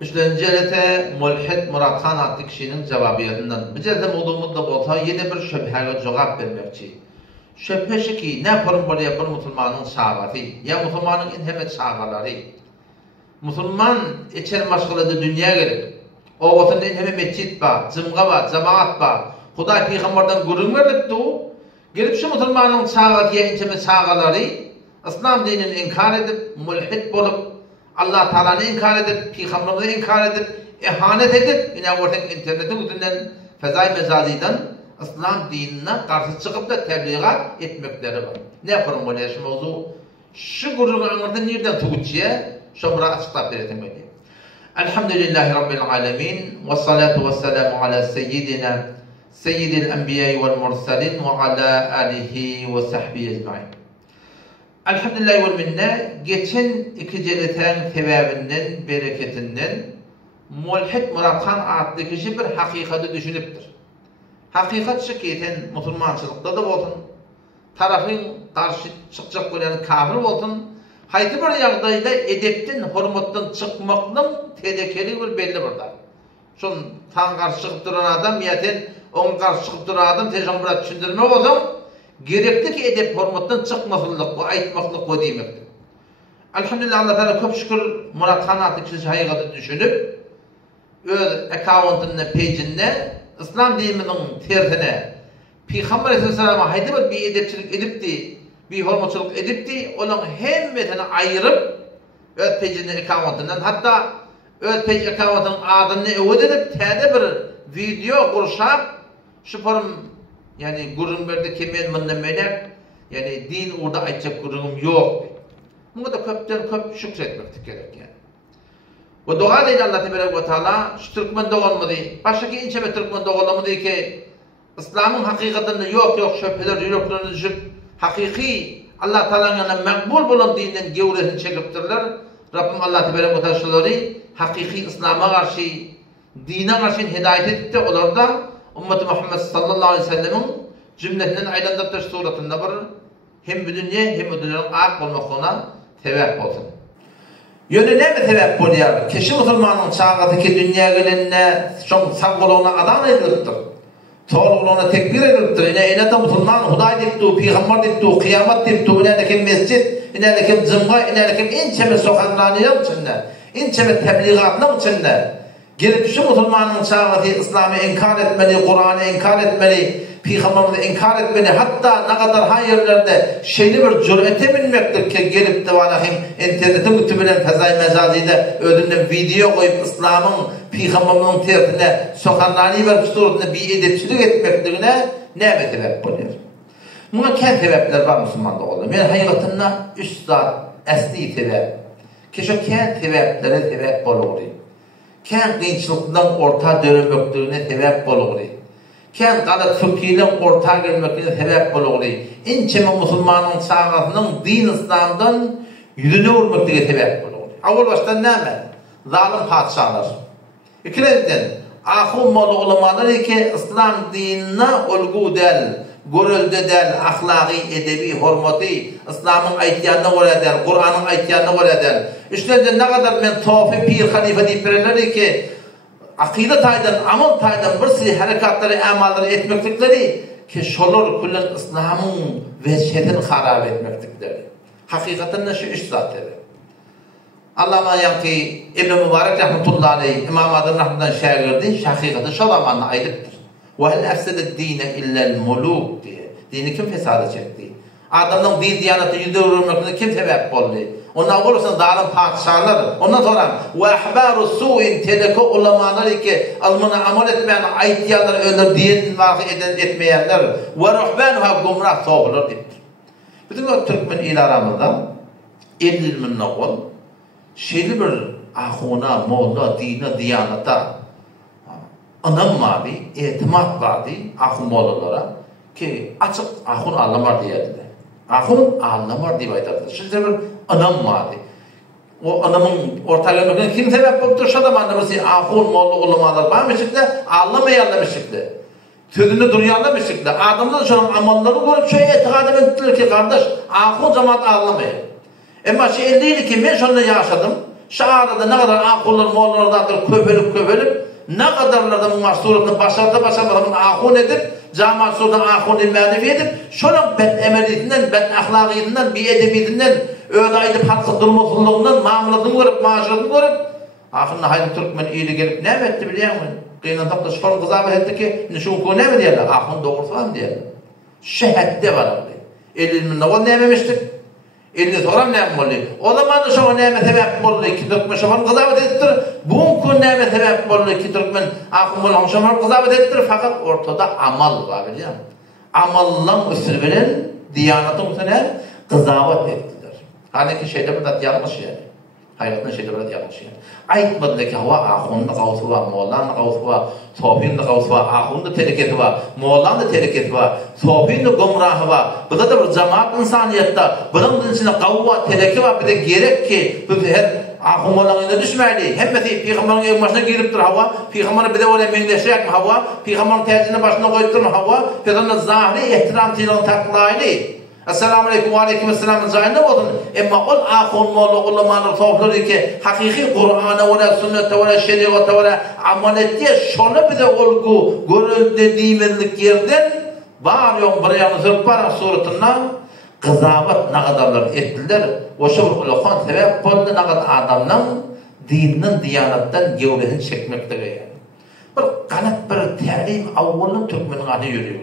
Üçüncü celete Mulhid Murathan adlı kişinin cevabiyetinden. Bu celete olduğumuzda bolsa yine bir şüpheye cevap vermekçi. Şüphesi ki ne yaparım buraya bir Müslümanın şahati, ya Müslümanın inhemet şahları. Müslüman içeri maşgulede dünya gelir. O vatanda inhemet mescid var, cımga var, cemaat var. Huday Peygamberden gurun verilipdi. Gelip şu Müslümanın şahati ya inhemet şahları, İslam dinini inkar edip, mulhid bolup, Allah Teala'nı inkar edip, Peygamber'i inkar edip, ihanet edip, yine ortak internetin üstünden fezai mezaziden İslam dinine karşı çıkıp da tebliğat etmekleri var. Ne yaparım bu ne mevzu? Şu gururun anırdı nereden tuğutçuya? Şomra açıklayıp veretim beni. Elhamdülillahi Rabbil alemin ve salatu ve selamu ala seyyidina seyyidil enbiyayı vel mursalin ve ala alihi ve sahbihi ecmaîn. Elhamdülillahi vel minne, geçen iki celeten sebebinden, bereketinden Mulhid Murathan adlı kişi bir hakikati düşünüptür. Hakikat şu ki, Müslümançılıkta da olsun, tarafın karşı çıkacak olan kafir olsun, haydi bir yağdayla edepten, hürmetten çıkmaktan tehlikeli bir belli burada. Şun tan karşı çıkıp duran adam, yaten onun karşı çıkıp duran adam, tecrübe düşündürmek olsun, gerekli ki edep hürmetten çıkmasınlık, aytmaklık o demektir. Elhamdülillah Allah Teala çok şükür Murathan adlı kişi hakikati düşünüp, öz account'unun page'inde İslam dininin tersine Peygamber Aleyhisselam'a haydi bir edepçilik edipti, bir hürmetçilik edipti, onun hemmetini ayırıp öz page'inin account'undan, hatta öz page account'unun adını evde edip tane bir video kurşap şu forum yani gurunberde kemen mınnemeler yani din orada aytacak gurunum yok. Bunu da köpten köp şükretmek gerek yani. Ve dua deydi Allah Tebarek ve Teala, şu Türkmen doğulmadı, başka ki inçeme Türkmen doğulmadı ki İslam'ın hakikatinde yok şüpheler yüreklerine düşüp hakiki Allah Teala'nın yanına makbul bulan dininden gevresini çekiptirler. Rabbim Allah Tebarek ve Teala hakiki İslam'a karşı, dine karşı hidayet etti. Onlar da Ümmet-i Muhammed sallallahu aleyhi ve sellem'in cümletinden aylandırdığı suratında bir hem bu dünya hem bu dünyanın ağır olmaklarına sebep olsun. Yönü ne mi sebep oluyor? Kişi Müslümanın çağındaki dünya gelenine çok sağlığına adan ediliptir. Çoğulluğuna tekbir ediliptir. Yine de Müslüman Huday dipti, Peygamber dipti, kıyamet dipti, inedekim mescid, inedekim zımga, inedekim inçeme sokaklarının içinde, inçeme tebliğatının içinde. Gelip şu Müslümanın çağındaki İslam'ı inkar etmeli, Kur'an'ı inkar etmeli, Peygamber'i inkar etmeli, hatta ne kadar hayırlarda şeyli bir cürete binmektir ki gelip de valahim internetin kütübülen fezai mecazide ödünden video koyup İslam'ın Peygamber'in tersine sokanlarını verip suretine bir edepçilik etmektirine ne sebep oluyor? Buna kendi sebepler var Müslüman'da oluyor. Yani hayatında üstad, esli sebep. Ki şu kendi sebeplere sebep oluyor. Kendi kıyınçılıktan orta dönmektirine sebep oluyor. Kendi kadar fıkhiyden orta gelmektirine sebep oluyor. İnçeme Müslümanın çağrısının din İslam'dan yüzüne vurmaktirine sebep oluyor. Avul baştan ne mi? Zalim padişahlar. İkinciden, ahum malı ulamalar ki İslam dinine olgu del, görüldü del, ahlaki, edebi, hürmeti, İslam'ın ayetyanına var eder, Kur'an'ın ayetyanına var eder. Üçüncüden ne kadar men Tavfi Pir Halife deyip verirler ki akide taydan, amal taydan birisi harekatları, amalları etmektikleri ki şolur kullan İslam'ın vechetini harap etmektikleri. Hakikaten şu üç zatları. Allah'ma yanki İbn-i Mübarek rahmetullahi aleyh İmam Adem rahmetullahi şagirdi hakikati şolamanla ayrıktır. Ve hel efseded dine illel muluk diye. Dini kim fesada çekti? Adamın din diyanatı yüzde vurulmakına kim sebep oldu? Ondan olursa zalim padişahlar. Ondan sonra ve ahbaru su'in teleko ulamalar ki almana amal etmeyen ayetyanlar öyle din vakı etmeyenler ve ruhbanuha gumrah soğulur deyip. Bütün o Türkmen il aramızda 50 min nokul şeyli bir ahuna, molla, dine, diyanata anam vardı, etimat vardı ahun mollalara ki açık ahun anlamar diyerdi. Ahun anlamar diye aydardı. Şimdi bir anam vardı. O anamın ortalarına kim sebep oldu? Şu zaman anlaması ahun molla ulamalar var mı çıktı? Anlamayanlar mı çıktı? Tüdünü duruyanlar mı çıktı? Adamlar şu an amalları görüp şöyle etikad ettiler ki kardeş ahun cemaat anlamıyor. Ama şey değil ki ben şunu yaşadım. Şahada ne kadar akıllar mollalardadır köpelip ne kadarlarda bu suretini başardı ahun edip cemaat suretini ahun ilmânevi edip şunun bet emeliyetinden, bet ahlakiyetinden, bir edebiyetinden öyle edip haksız durmasızlığından mamulatını görüp, maaşlarını görüp ahırına haydi Türkmen iyili gelip ne etti biliyor musun? Kıyınan da şufanın kızabet etti ki nişun ne mi diyorlar? Ahun doğrusu var mı diyorlar? Şehette var abi. Elilmin o ne ememiştik? Elini soran ne yapmalı? O zaman da şu ne sebep oldu ki Türkmen şoför kızabet ettir. Bu ne sebep oldu ki Türkmen akımın şoför kızabet ettir. Fakat ortada amal var biliyor musun? Amallan usul bilen diyanatın üstüne kızabet ettiler. Hani ki şeyde burada yanlış yani. Hayatın şeyde burada yanlış yani. Aytmadı ki hava ahunun kavsu var, Moğlan'ın kavsu var, Sofi'nin kavsu var, ahunun tehlikesi var, Moğlan'ın tehlikesi var, Sofi'nin gumrahı var. Bu da bir cemaat insaniyette. Bunun içinde kavva tehlike var. Bir de gerek ki biz her ahun Moğlan'ına düşmeyli. Hem mesela Peygamber'in ev başına giriptir hava, Peygamber'e bir de öyle mendeşecek mi hava, Peygamber'in tercihine başına koyuptur mu hava, Peygamber'in zahri ihtiram tiyilini taklaylı. Esselamu aleyküm ve aleyküm esselamın zahinde olsun. Ama ol ahun moğlu ulemanı topluluğu ki hakiki Kur'an'a ve sünnete ve şeriata ve amal ettiği şunu bize olgu görül dediğimizlik yerden var yon buraya zırpara suretinden kızavat ne kadarlar ettiler. O şu ulukhan sebep oldu ne kadar adamın dininin diyanattan gevresini çekmektedir yani. Bir kanat bir talim avvalın Türkmenin adı yürüyor.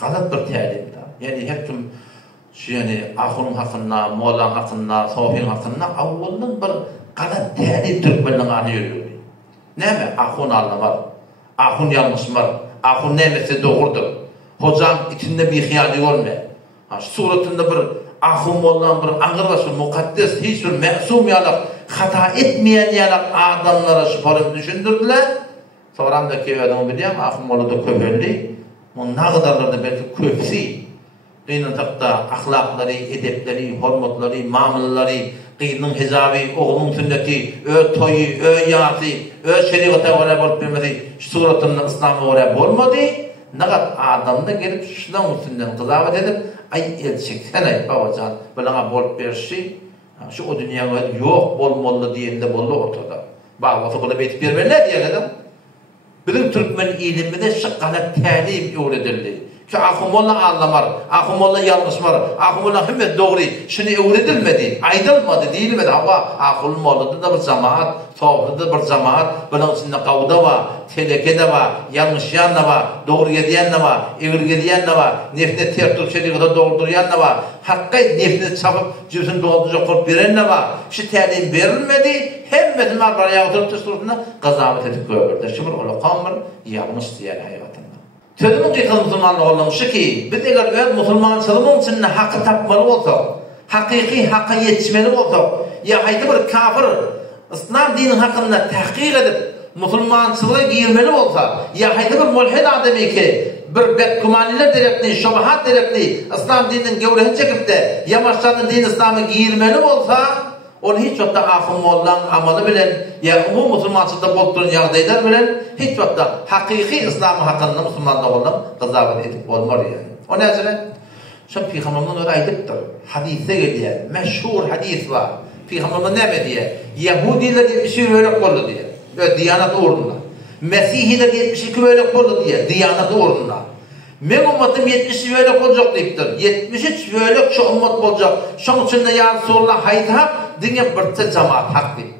Kanat bir talim. Yani hep tüm yani ahunun hakkında, Moğlan hakkında, Sofi'nin hakkında avvalın bir kanat talim Türkmenin adı yürüyor. Ne mi? Ahun anlamar. Ahun yanlış var. Ahun nemesi doğrudur. Hocam içinde bir hiyali olmuyor. Suretinde bir ahum olan bir ağırbaşı, mukaddes, hiçbir mehsum yalak, hata etmeyen yalak adamlara şüpharım düşündürdüler. Sonrandaki adamı biliyorum, ahum oldu köpelli. O ne kadarlar da belki köpsi. Kıyının takta ahlakları, edepleri, hormatları, mamulları, kıyının hizabı, oğlunun sünneti, toyu, yası, şerifata oraya bolup bilmedi, suretinin İslam'ı oraya bolmadı. Ne kadar adam da gelip şunun üstünden kızavet edip ay elçeksen ay babacan bana bolup berşi şu o dünyada yok bolmalı diyende bollu ortada. Babası kula betip berberler diye adam. Bizim Türkmen iliminde şıkkana talim öğretildi. Ki ahumullah anlamar, ahumullah yanlış var, ahumullah hümmet doğru. Şunu öğretilmedi, aydılmadı, değilmedi. Ama ahumullah da bir cemaat, sohbette bir cemaat, bunun içinde kavda var, teleke de var, yanlış yan da var, doğru gidiyen de var, evir gidiyen de var, nefne tertip şerifata doldurayan da var, hakka nefne çapıp cüzün dolduracak kurt veren de var. Şu talim verilmedi, hem metinler baraya oturup surutuna kazamet edip gördüler. Şimdi ola kamır, yanlış diyen hayatında. Tözümün kıyıklı Müslümanlığı olmuş ki, biz eğer öz Müslümançılığın içinde hakkı tapmalı olsak, hakiki hakka yetişmeli olsak, ya haydi bir kafir, İslam dinin hakkında tahkik edip, Müslümançılığa girmeli olsa, ya haydi bir mulhid adamı ki, bir bedkumaniler direktli, şubahat direktli, İslam dininin gevreğini çekip de, yamaçlarının din İslam'ı girmeli olsa, onu hiç vakitte ahım olan amalı bilen, ya bu Müslümançılıkta bozduğun yağdaylar bilen, hiç vakitte hakiki İslam'ı hakkında Müslümanlığı olan kızavet edip olmaz yani. O ne üzere? Şimdi Peygamber'in öyle aydıktır. Hadise geliyor, meşhur hadis var. Peygamber'in ne mi diye? Yahudiler diye bir şey böyle oldu diye. Böyle diyanat uğrunda. Mesihiler diye bir şey böyle oldu diye. Diyanat uğrunda. Men ummatim 70 böyle olacak deyiptir. 73 böyle şu ummat olacak. Şunun içinde ya Resulullah hayda dinge birçe cemaat hak deyiptir.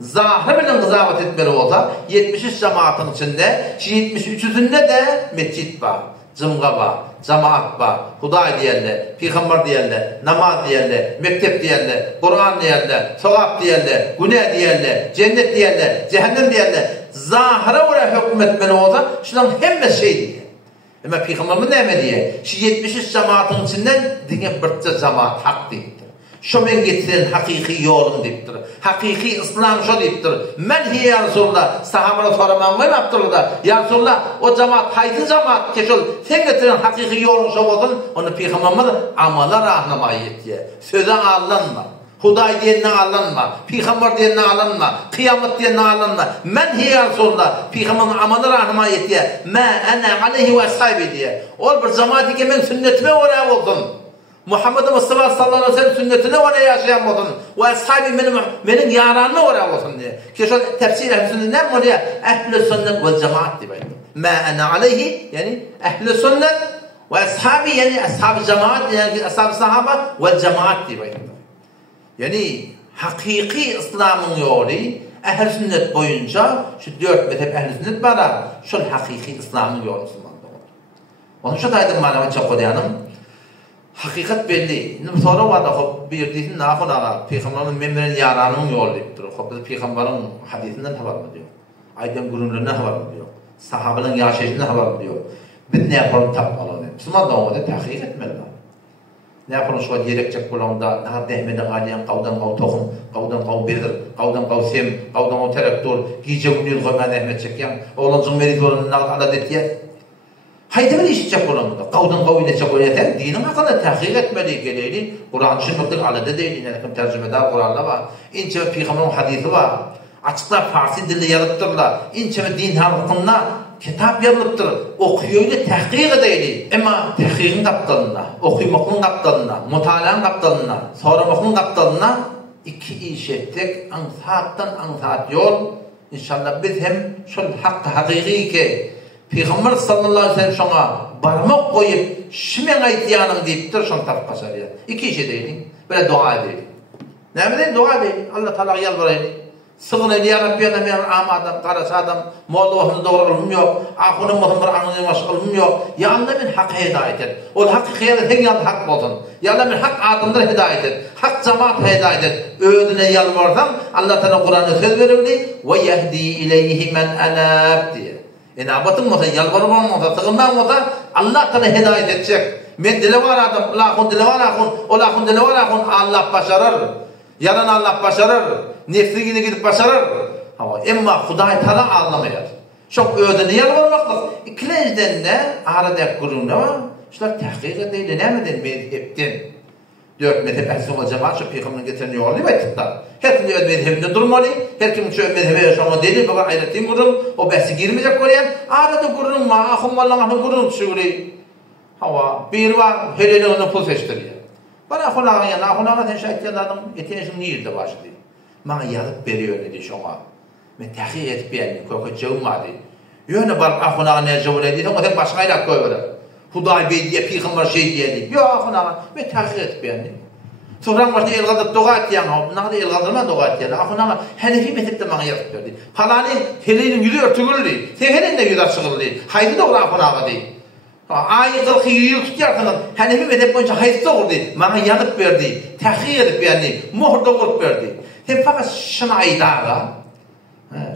Zahir bilen kızavet etmeli olsa 73 cemaatın içinde 73'ünde de mescid var, cımga var, cemaat var, Huday diyenler, Peygamber diyenler, namaz diyenler, mektep diyenler, Kur'an diyenler, sevap diyenler, günah diyenler, cennet diyenler, cehennem diyenler. Zahire oraya hüküm etmeli olsa şundan hem şey diye. Ama Peygamber'in ne diye? Şu 73 cemaatın içinden dinge birçe cemaat hak deyiptir. Şu men getiren hakiki yolum deyiptir. Hakiki İslam şu deyiptir. Men hiye ya Resulullah. Sahabına soramam var mı Abdullah? Ya Resulullah o cemaat haydi cemaat keşol. Sen getiren hakiki yolun şu olsun. Onu Peygamber'in amala rahnamaya etiye. Söze ağlanma. Huday diyenine ağlanma. Peygamber diyenine ağlanma. Kıyamet diyenine ağlanma. Men hiye ya Resulullah. Peygamber'in amala rahnamaya etiye. Ma ana aleyhi ve sahibi diye. Ol bir cemaati ki men sünnetime oraya oldum. Muhammed Mustafa sallallahu aleyhi ve sellem sünnetine oraya yaşayan olsun. Ve ashabi benim yaranına oraya olsun diye. Ki şu tefsir ehl-i ne oraya? Ehl-i sünnet ve cemaat diye. Ma ana aleyhi yani ehl-i sünnet ve ashabi yani ashab-ı cemaat yani ashab-ı sahaba ve cemaat diye. Yani hakiki İslam'ın yolu ehl-i sünnet boyunca şu 4 mezhep ehl-i sünnet var. Şu hakiki İslam'ın yolu Müslümanlığı. Onun şu aydın manavı çok kodayanım. Hakikat belli. Sonra var da bir dinin nafına Peygamber'in memlerin yaranının yolu deyip durur. Biz Peygamber'in hadisinden haber ediyor. Aydın gururlarından haber ediyor. Sahabenin yaşayışından haber ediyor. Biz ne yapalım tapmalı. Müslüman da onu tahkik etmeliler. Ne yapalım şu gerekecek bulanda daha dehmeden aliyen kavdan kav tohum, kavdan kav bedir, kavdan kav sem, kavdan kav traktör, giyce günlüğü koymayan ehmet çeken, oğlancın merid olanın adet etkiye. Haydi bir işitecek olanında. Kavdan kav ile çek olayeten, dinin hakkında tahkik etmeli geleydi. Kur'an düşünmektir alede değil. Yine tercümede Kur'an'la var. İnce Peygamber'in hadisi var. Açıklar Farsi dili yazıptırlar. İnce din hakkında kitap yazılıptır. Okuyuyla tahkik edeydi. Ama tahkikin kaptalına, okuymakın kaptalına, mutalanın kaptalına, soramakın kaptalına iki iş ettik. Ansattan yol. İnşallah biz hem şu hakkı hakiki ki Peygamber sallallahu aleyhi ve sellem şuna barmak koyup şimen aytiyanım deyiptir şunu tap kaçarıyor. İki iş edeydi. Böyle dua edeydi. Ne bileyim dua edeydi. Allah Teala yalvaraydı. Sığın eli ya Rabbi adam ya adam karası adam Moğol'un doğru olum yok. Ahunun muhtemelen anının başkalım yok. Ya Allah min hakkı hidayet et. O hakkı hidayet et. Hengiyat hak olsun. Ya Allah min hak adımları hidayet et. Hak cemaat hidayet et. Öğüdüne yalvarsam Allah Teala Kur'an'da söz verirdi. Ve yehdi ileyhi men anab diye. İnabatın olsa, yalvarmam olsa, sığınmam olsa Allah Teala hidayet edecek. Men dili var adam, lahun dili var ahun, o lahun dili var ahun Allah başarır. Yalan Allah başarır. Nefsini gidip başarır. Ama emma Huday Teala anlamayar. Çok öğdeni yalvarmakla. İkinciden de arada kurumda var. İşte tahkik değil. Ne meden mezhepten? 4 mezhep ehl-i cemaat şu Peygamber'in getirdiği yolu değil mi? Her kim mezhebinde durmalı. Her kim şu mezhebe yaşama değil. Baba ayretin kurum. O bahsi girmeyecek koruyan. Arada kurum var. Ahum vallahi kurum şuuri. Hava. Bir var. Helene onu pul seçtiriyor. Bana konağa yana. Konağa tenşa etkilerden etenşin niyirde başladı. Bana yazıp veriyor dedi şuna. Ben tahkik edip beğendim. Koyka çağırmadı. Yöne barıp konağa ne cevap ediyse o da başka ile koyuyor. Huday Bey diye Peygamber şey diye. Yok konağa. Ben tahkik edip beğendim. Sonra başta el gazıp doğa etiyen. Buna da el gazırma doğa etiyen. Konağa Hanefi mezhepte bana yazıp verdi. Falanın helinin yüzü örtülüydü. Sen helin de yüzü açıkıldı. Haydi doğru konağa değil. Ayı 40 yıl tutuyorsanız Hanefi mezhep boyunca haydi doğru değil. Bana yazıp verdi. Tahkik edip beğendim. Muhr doğrup verdi. Hem fakat şınaydağa,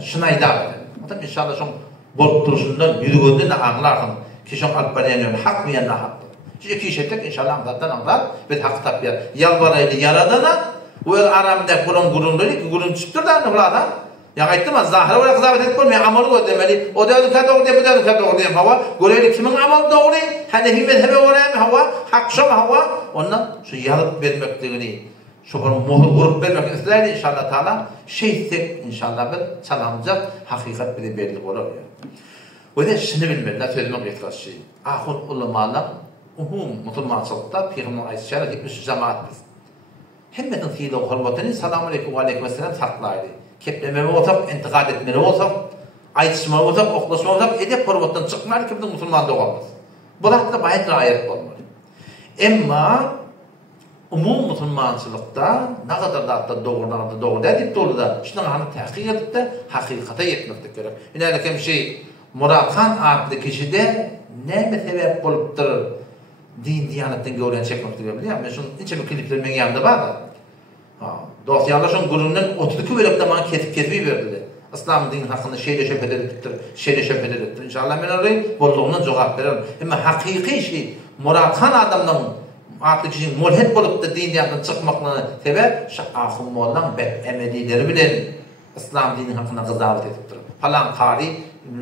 şınaydağa. Otam inşallah şun bol turşundan yürügönden anlarsın. Ki şun alpaniyanın hak mı yanına haktır. Şu iki iş ettik inşallah anlar ve hak tapıyor. Yalvaraydı yaradana, o aramda gurunları ki gurun çıktır da ne burada? Ya aytdım az zahir olarak kızabet etip koymuyor. Amalı ödemeli. O da ödüke doğru diye, bu da ödüke doğru diye hava. Göreyli kimin amalı doğru? Hanefi mezhebe oraya hava? Hak şom hava? Ondan şu yalıp vermekliğini şu muhur grup vermek isterdi inşallah Teala şeysek inşallah bir çalamcak hakikat bir belli olur. O da şunu bilmeliler söylemek yetkaz şey. Ahun ulamalar Müslümançılıkta Peygamber Aleyhisselam gitmiş cemaatimiz. Hemmetin fiili hurmatını selamun aleyküm ve aleyküm vesselam saklaydı. Keplemeli olsak, intikad etmeli olsak, aytışmalı olsak, oklaşmalı olsak edep hurmattan çıkmalı ki bizim Müslümanlık olmaz. Bu da bayat riayet olmalı. Emma umum Müslümançılıkta ne kadar da doğru deyip doğru da şunun hanı tahkik edip de hakikate yetmekte gerek. İnanın ki şey Murathan adlı kişide ne sebep bulup durur din diyanetten gören çekmekte gerek. Yani şunun içe bir kliplerin yanında var da. Dosyalar şunun gururundan 32 bölümde bana kesbi verdi. İslam din hakkında şeyle şefet edildir. İnşallah ben orayı bolluğundan cevap veririm. Ama hakiki şey Murathan adamdan artık kişinin mulhid bolup da din diyanetten çıkmaklarına sebep şu ahım olan emelileri bilen İslam dini hakkında kızavet ediptir. Falan kari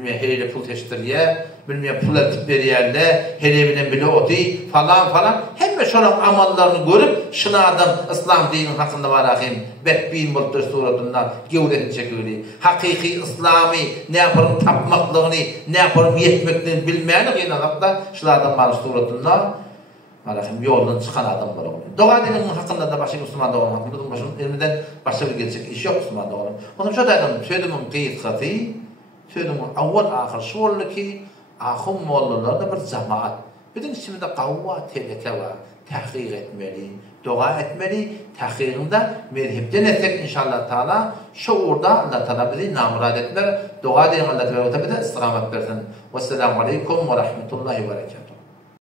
hele pul teştiriye, bilmeye pul etip veriyerle, hele bilen bile oti falan hem şunun amallarını görüp şuna adam İslam dinin hakkında var ahim bekbin bultur suratından gevretin çekili. Hakiki İslami ne yaparım tapmaklığını, ne yaparım yetmekliğini bilmeyeni yine da şunlardan var suratından Malahim yoldan çıkan adamlar oluyor. Doğa dinin hakkında da başka Müslüman doğru hakkında başının ilminden başka bir gerçek iş yok Müslüman doğru. Onun şu dayının söylediğimin kıyıtkatı, söylediğimin avval ahir şu oldu ki ahum mollalarda bir cemaat. Bütün içimde kavva, tehlike var. Tahkik etmeli, dua etmeli. Tahkikinde mezhepten etsek inşallah Teala şuurda Allah Teala bizi namurad etler. Dua edin Allah Teala bize istikamet versin. Vesselamu aleyküm ve rahmetullahi ve berekatuhu.